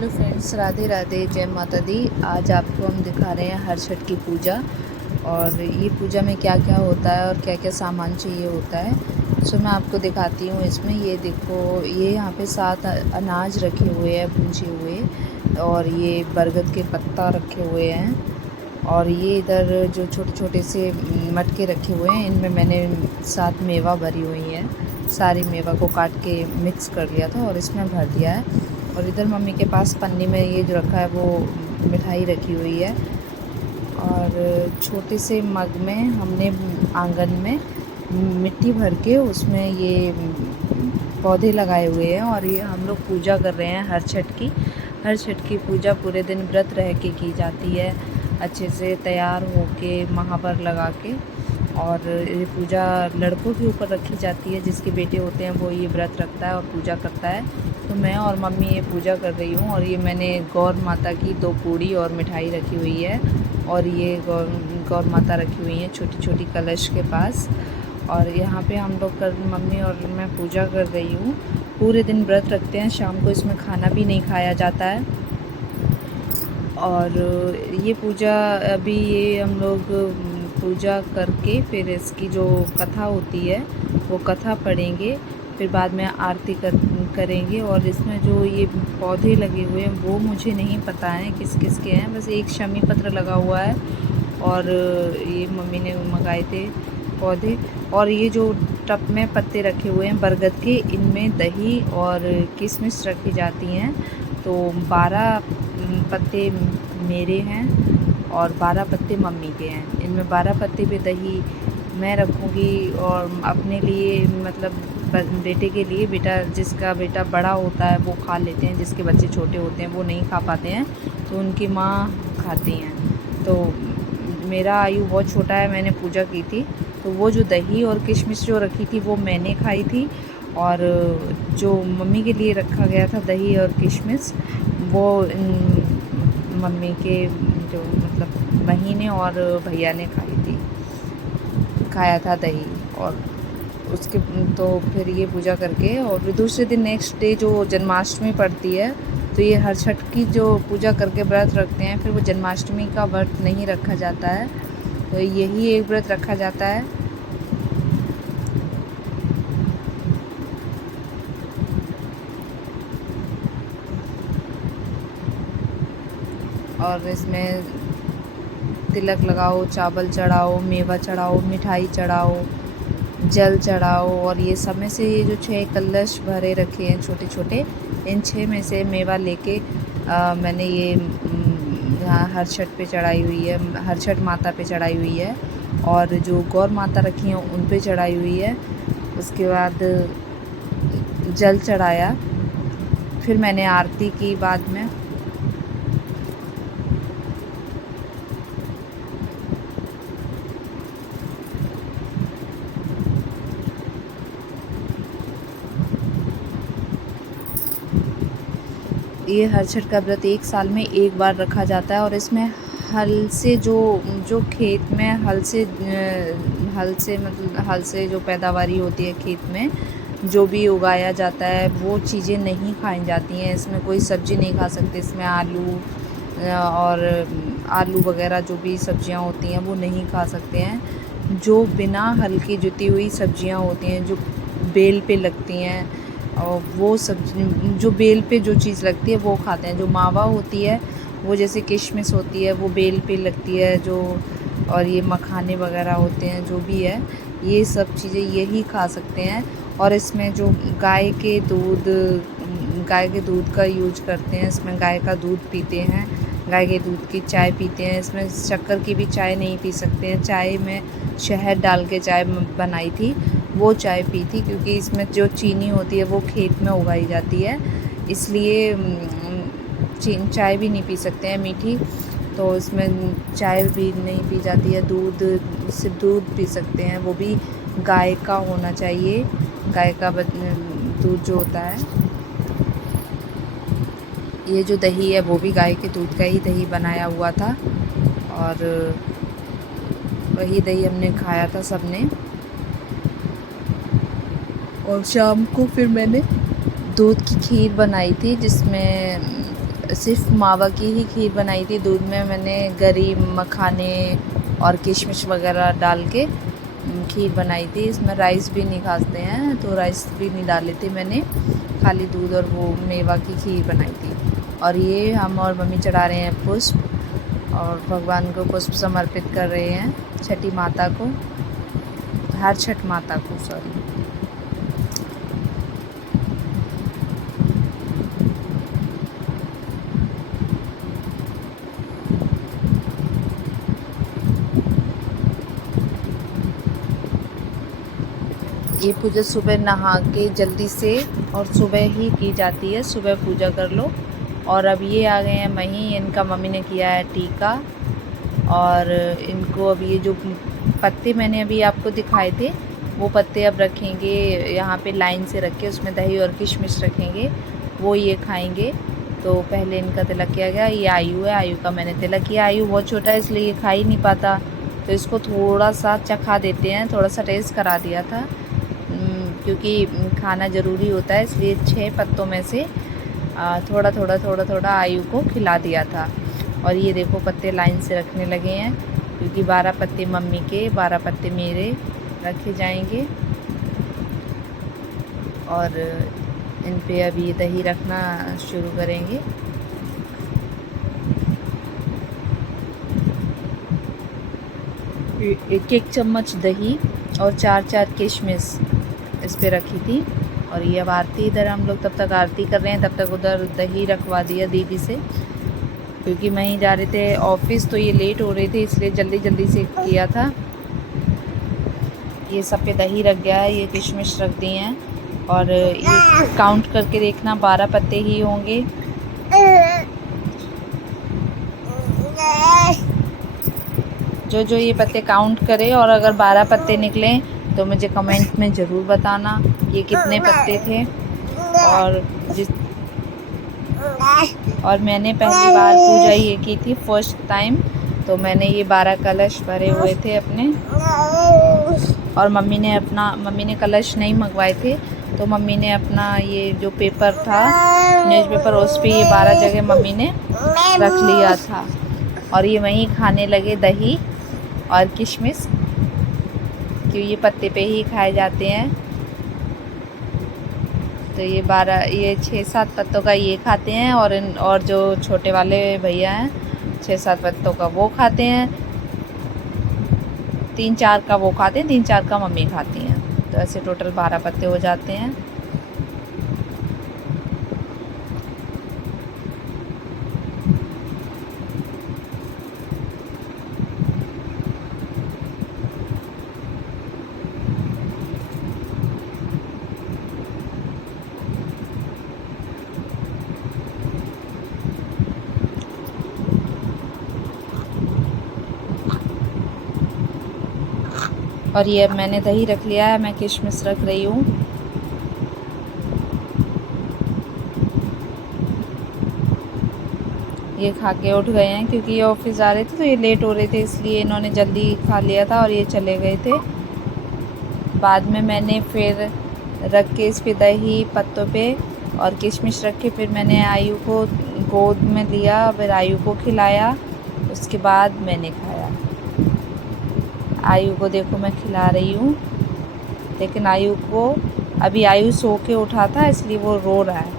Hello friends, Radhe Radhe, जय माता दी। आज आपको हम दिखा रहे हैं हर छठ की पूजा। और ये पूजा में क्या क्या होता है और क्या क्या सामान चाहिए होता है, सो मैं आपको दिखाती हूँ। इसमें ये देखो, ये यहाँ पे 7 अनाज रखे हुए हैं भुंजे हुए, और ये बरगद के पत्ता रखे हुए हैं। और ये इधर जो छोटे छोटे से मटके रखे हुए हैं, इनमें मैंने 7 मेवा भरी हुई है। सारी मेवा को काट के मिक्स कर लिया था और इसमें भर दिया है। और इधर मम्मी के पास पन्नी में ये जो रखा है वो मिठाई रखी हुई है। और छोटे से मग में हमने आंगन में मिट्टी भर के उसमें ये पौधे लगाए हुए हैं। और ये हम लोग पूजा कर रहे हैं हर छठ की पूजा पूरे दिन व्रत रह के की जाती है, अच्छे से तैयार होके महावर लगा के। और ये पूजा लड़कों के ऊपर रखी जाती है, जिसके बेटे होते हैं वो ये व्रत रखता है और पूजा करता है। तो मैं और मम्मी ये पूजा कर रही हूँ। और ये मैंने गौर माता की 2 पूड़ी और मिठाई रखी हुई है। और ये गौर माता रखी हुई हैं छोटी छोटी कलश के पास। और यहाँ पे हम लोग मम्मी और मैं पूजा कर रही हूँ। पूरे दिन व्रत रखते हैं, शाम को इसमें खाना भी नहीं खाया जाता है। और ये पूजा अभी ये हम लोग पूजा करके फिर इसकी जो कथा होती है वो कथा पढ़ेंगे, फिर बाद में आरती करेंगे। और इसमें जो ये पौधे लगे हुए हैं वो मुझे नहीं पता है किस किस के हैं, बस एक शमी पत्र लगा हुआ है। और ये मम्मी ने मंगाए थे पौधे। और ये जो टब में पत्ते रखे हुए हैं बरगद के, इनमें दही और किशमिश रखी जाती हैं। तो 12 पत्ते मेरे हैं और 12 पत्ते मम्मी के हैं। इनमें 12 पत्ते पे दही मैं रखूँगी। और अपने लिए मतलब बेटे के लिए, बेटा जिसका बेटा बड़ा होता है वो खा लेते हैं, जिसके बच्चे छोटे होते हैं वो नहीं खा पाते हैं, तो उनकी माँ खाती हैं। तो मेरा आयु बहुत छोटा है, मैंने पूजा की थी, तो वो जो दही और किशमिश जो रखी थी वो मैंने खाई थी। और जो मम्मी के लिए रखा गया था दही और किशमिश, वो मम्मी के जो मतलब बहन और भैया ने खाया था दही। और उसके तो फिर ये पूजा करके, और फिर दूसरे दिन नेक्स्ट डे जो जन्माष्टमी पड़ती है, तो ये हर छठ की जो पूजा करके व्रत रखते हैं, फिर वो जन्माष्टमी का व्रत नहीं रखा जाता है, तो यही एक व्रत रखा जाता है। और इसमें तिलक लगाओ, चावल चढ़ाओ, मेवा चढ़ाओ, मिठाई चढ़ाओ, जल चढ़ाओ। और ये सब में से ये जो 6 कलश भरे रखे हैं छोटे छोटे, इन 6 में से मेवा लेके मैंने ये यहाँ हर छठ पे चढ़ाई हुई है, हर छठ माता पे चढ़ाई हुई है। और जो गौर माता रखी हैं उन पे चढ़ाई हुई है। उसके बाद जल चढ़ाया, फिर मैंने आरती की बाद में। ये हर छठ का व्रत 1 साल में 1 बार रखा जाता है। और इसमें हल से जो खेत में हल से जो पैदावारी होती है खेत में, जो भी उगाया जाता है वो चीज़ें नहीं खाई जाती हैं। इसमें कोई सब्ज़ी नहीं खा सकते, इसमें और आलू वगैरह जो भी सब्जियां होती हैं वो नहीं खा सकते हैं। जो बिना हल की जुती हुई सब्जियां होती हैं, जो बेल पे लगती हैं, और वो सब्जी जो बेल पे जो चीज़ लगती है वो खाते हैं। जो मावा होती है वो, जैसे किशमिश होती है, वो बेल पे लगती है जो। और ये मखाने वगैरह होते हैं जो भी है, ये सब चीज़ें यही खा सकते हैं। और इसमें जो गाय के दूध का यूज करते हैं, इसमें गाय का दूध पीते हैं, गाय के दूध की चाय पीते हैं। इसमें शक्कर की भी चाय नहीं पी सकते हैं। चाय में शहद डाल के चाय बनाई थी, वो चाय पी थी, क्योंकि इसमें जो चीनी होती है वो खेत में उगाई जाती है, इसलिए चाय भी नहीं पी सकते हैं मीठी। तो इसमें चाय भी नहीं पी जाती है। सिर्फ दूध पी सकते हैं, वो भी गाय का होना चाहिए, गाय का दूध जो होता है। ये जो दही है वो भी गाय के दूध का ही दही बनाया हुआ था, और वही दही हमने खाया था सबने। और शाम को फिर मैंने दूध की खीर बनाई थी, जिसमें सिर्फ मावा की ही खीर बनाई थी। दूध में मैंने गरी, मखाने और किशमिश वगैरह डाल के खीर बनाई थी। इसमें राइस भी नहीं खाते हैं, तो राइस भी नहीं डाले थे मैंने, खाली दूध और वो मेवा की खीर बनाई थी। और ये हम और मम्मी चढ़ा रहे हैं पुष्प, और भगवान को पुष्प समर्पित कर रहे हैं, छठी माता को, हर छठ माता को, सॉरी। ये पूजा सुबह नहा के जल्दी से और सुबह ही की जाती है, सुबह पूजा कर लो। और अब ये आ गए हैं मही, इनका मम्मी ने किया है टीका। और इनको अब ये जो पत्ते मैंने अभी आपको दिखाए थे, वो पत्ते अब रखेंगे यहाँ पे लाइन से रख के, उसमें दही और किशमिश रखेंगे, वो ये खाएंगे। तो पहले इनका तिलक किया गया। ये आयु है, आयु का मैंने तिलक किया। आयु बहुत छोटा है इसलिए ये खा ही नहीं पाता, तो इसको थोड़ा सा चखा देते हैं, थोड़ा सा टेस्ट करा दिया था, क्योंकि खाना ज़रूरी होता है, इसलिए 6 पत्तों में से थोड़ा थोड़ा आयु को खिला दिया था। और ये देखो पत्ते लाइन से रखने लगे हैं, क्योंकि 12 पत्ते मम्मी के, 12 पत्ते मेरे रखे जाएंगे। और इन पे अभी दही रखना शुरू करेंगे। एक चम्मच दही और 4 किशमिश इस पे रखी थी। और ये अब आरती, इधर हम लोग तब तक आरती कर रहे हैं, तब तक उधर दही रखवा दिया दीदी से, क्योंकि वहीं जा रहे थे ऑफिस, तो ये लेट हो रहे थे, इसलिए जल्दी से किया था। ये सब पे दही रख गया है, ये किशमिश रख दिए हैं। और ये काउंट करके देखना, 12 पत्ते ही होंगे। जो ये पत्ते काउंट करे, और अगर 12 पत्ते निकलें तो मुझे कमेंट में ज़रूर बताना ये कितने पत्ते थे। और मैंने पहली बार पूजा ये की थी, फर्स्ट टाइम, तो मैंने ये 12 कलश भरे हुए थे अपने। और मम्मी ने कलश नहीं मंगवाए थे, तो मम्मी ने अपना ये जो पेपर था, न्यूज़पेपर, उस पे ये 12 जगह मम्मी ने रख लिया था। और ये वहीं खाने लगे दही और किशमिश, क्यों ये पत्ते पे ही खाए जाते हैं। तो ये 6-7 पत्तों का ये खाते हैं, और जो छोटे वाले भैया हैं 6-7 पत्तों का वो खाते हैं, 3-4 का वो खाते हैं, 3-4 का मम्मी खाती हैं, तो ऐसे टोटल 12 पत्ते हो जाते हैं। और ये अब मैंने दही रख लिया है, मैं किशमिश रख रही हूँ। ये खा के उठ गए हैं, क्योंकि ये ऑफिस जा रहे थे, तो ये लेट हो रहे थे, इसलिए इन्होंने जल्दी खा लिया था और ये चले गए थे। बाद में मैंने फिर रख के इस पे दही पत्तों पे और किशमिश रख के, फिर मैंने आयु को गोद में लिया, फिर आयु को खिलाया, उसके बाद मैंने खाया। आयु को देखो मैं खिला रही हूँ, लेकिन आयु को अभी आयु सो के उठा था, इसलिए वो रो रहा है।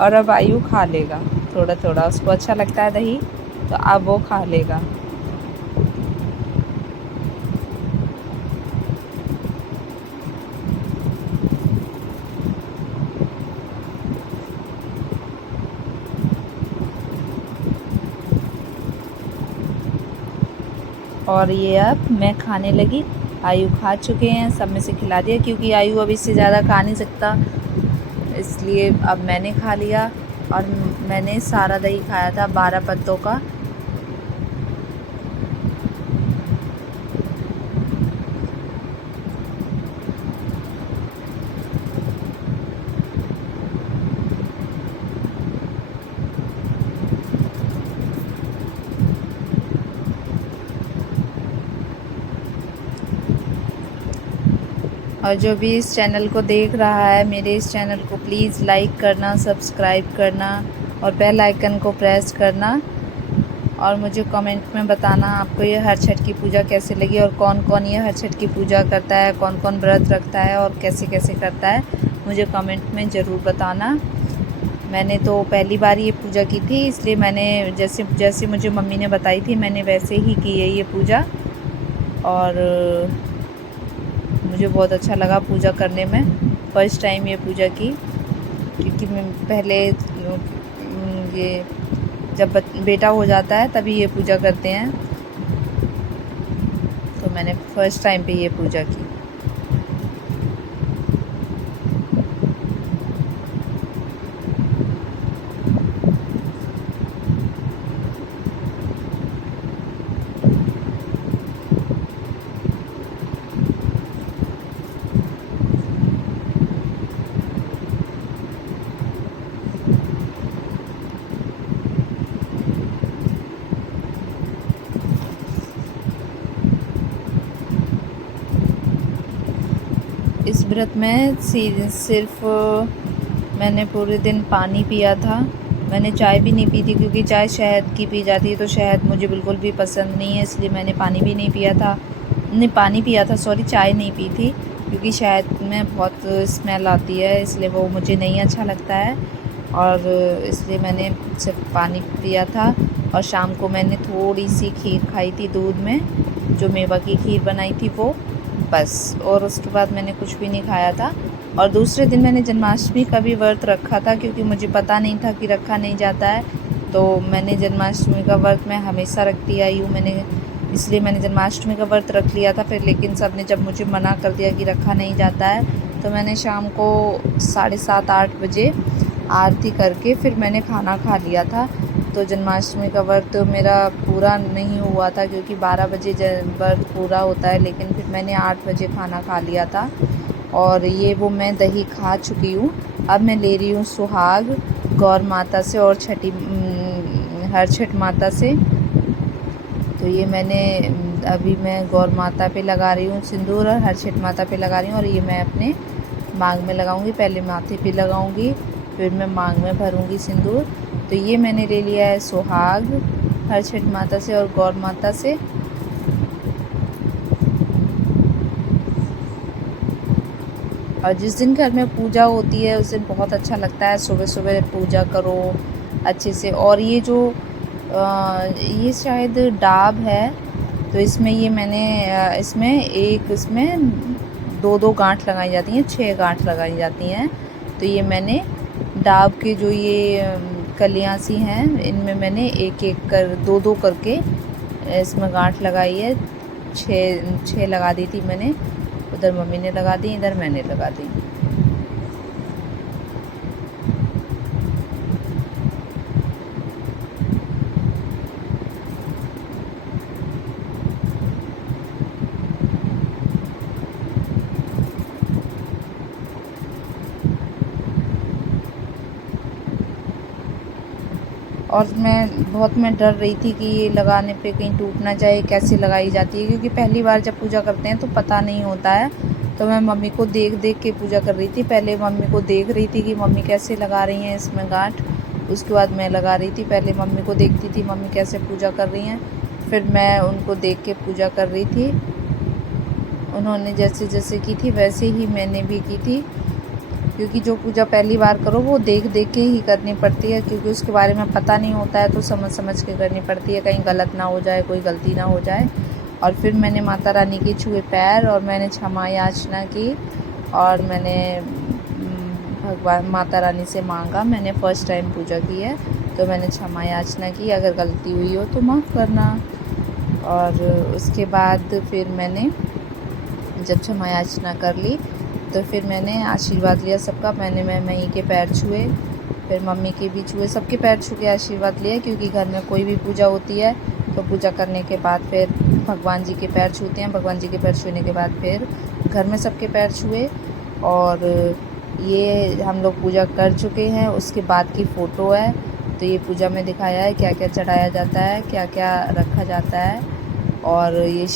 और अब आयु खा लेगा थोड़ा, उसको अच्छा लगता है दही, तो अब वो खा लेगा। और ये अब मैं खाने लगी, आयु खा चुके हैं, सब में से खिला दिया, क्योंकि आयु अब इससे ज़्यादा खा नहीं सकता, इसलिए अब मैंने खा लिया। और मैंने सारा दही खाया था 12 पत्तों का। और जो भी इस चैनल को देख रहा है, मेरे इस चैनल को प्लीज़ लाइक करना, सब्सक्राइब करना और बेल आइकन को प्रेस करना और मुझे कमेंट में बताना आपको ये हर छठ की पूजा कैसे लगी और कौन कौन ये हर छठ की पूजा करता है, कौन कौन व्रत रखता है और कैसे कैसे करता है, मुझे कमेंट में ज़रूर बताना। मैंने तो पहली बार ये पूजा की थी, इसलिए मैंने जैसे जैसे मुझे मम्मी ने बताई थी मैंने वैसे ही की है ये पूजा। और मुझे बहुत अच्छा लगा पूजा करने में, फर्स्ट टाइम ये पूजा की, क्योंकि मैं पहले ये जब बेटा हो जाता है तभी ये पूजा करते हैं, तो मैंने फर्स्ट टाइम पे ये पूजा की। इस व्रत में सिर्फ मैंने पूरे दिन पानी पिया था, मैंने चाय भी नहीं पी थी, क्योंकि चाय शहद की पी जाती है तो शहद मुझे बिल्कुल भी पसंद नहीं है, इसलिए मैंने पानी भी नहीं पिया था। नहीं, पानी पिया था, सॉरी, चाय नहीं पी थी, क्योंकि शहद में बहुत स्मेल आती है, इसलिए वो मुझे नहीं अच्छा लगता है, और इसलिए मैंने सिर्फ पानी पिया था। और शाम को मैंने थोड़ी सी खीर खाई थी दूध में, जो मेवा की खीर बनाई थी वो, बस। और उसके बाद मैंने कुछ भी नहीं खाया था। और दूसरे दिन मैंने जन्माष्टमी का भी व्रत रखा था, क्योंकि मुझे पता नहीं था कि रखा नहीं जाता है, तो मैंने जन्माष्टमी का व्रत मैं हमेशा रखती आई हूँ, इसलिए मैंने जन्माष्टमी का व्रत रख लिया था। फिर लेकिन सब ने जब मुझे मना कर दिया कि रखा नहीं जाता है, तो मैंने शाम को 7:30-8 बजे आरती करके फिर मैंने खाना खा लिया था। तो जन्माष्टमी का व्रत मेरा पूरा नहीं हुआ था, क्योंकि 12 बजे व्रत पूरा होता है, लेकिन फिर मैंने 8 बजे खाना खा लिया था। और ये वो मैं दही खा चुकी हूँ। अब मैं ले रही हूँ सुहाग गौर माता से और हर छठ माता से। तो ये मैंने अभी मैं गौर माता पे लगा रही हूँ सिंदूर और हर छठ माता पे लगा रही हूँ, और ये मैं अपने मांग में लगाऊंगी। पहले माथे पे लगाऊंगी, फिर मैं मांग में भरूंगी सिंदूर। तो ये मैंने ले लिया है सुहाग हर छठ माता से और गौर माता से। और जिस दिन घर में पूजा होती है उस दिन बहुत अच्छा लगता है, सुबह सुबह पूजा करो अच्छे से। और ये जो ये शायद डाब है, तो इसमें ये मैंने इसमें 2-2 गांठ लगाई जाती हैं, 6 गांठ लगाई जाती हैं। तो ये मैंने डाब के जो ये कलियाँ सी हैं, इनमें मैंने एक एक कर 2-2 करके इसमें गांठ लगाई है। 6 लगा दी थी मैंने, उधर मम्मी ने लगा दी, इधर मैंने लगा दी। और मैं डर रही थी कि ये लगाने पे कहीं टूट ना जाए, कैसे लगाई जाती है, क्योंकि पहली बार जब पूजा करते हैं तो पता नहीं होता है। तो मैं मम्मी को देख देख के पूजा कर रही थी। पहले मम्मी को देख रही थी कि मम्मी कैसे लगा रही हैं इसमें गांठ, उसके बाद मैं लगा रही थी। पहले मम्मी को देखती थी मम्मी कैसे पूजा कर रही हैं, फिर मैं उनको देख के पूजा कर रही थी। उन्होंने जैसे जैसे की थी वैसे ही मैंने भी की थी, क्योंकि जो पूजा पहली बार करो वो देख देख के ही करनी पड़ती है, क्योंकि उसके बारे में पता नहीं होता है, तो समझ समझ के करनी पड़ती है, कहीं गलत ना हो जाए, कोई गलती ना हो जाए। और फिर मैंने माता रानी के छुए पैर और मैंने क्षमा याचना की, और मैंने भगवान माता रानी से मांगा। मैंने फ़र्स्ट टाइम पूजा की है, तो मैंने क्षमा याचना की, अगर गलती हुई हो तो माफ़ करना। और उसके बाद फिर मैंने जब क्षमा याचना कर ली, तो फिर मैंने आशीर्वाद लिया सबका। मैं मई के पैर छुए, फिर मम्मी के भी छुए, सबके पैर छू के आशीर्वाद लिया, क्योंकि घर में कोई भी पूजा होती है तो पूजा करने के बाद फिर भगवान जी के पैर छूते हैं। भगवान जी के पैर छूने के बाद फिर घर में सबके पैर छुए। और ये हम लोग पूजा कर चुके हैं, उसके बाद की फ़ोटो है। तो ये पूजा में दिखाया है क्या क्या चढ़ाया जाता है, क्या क्या रखा जाता है। और ये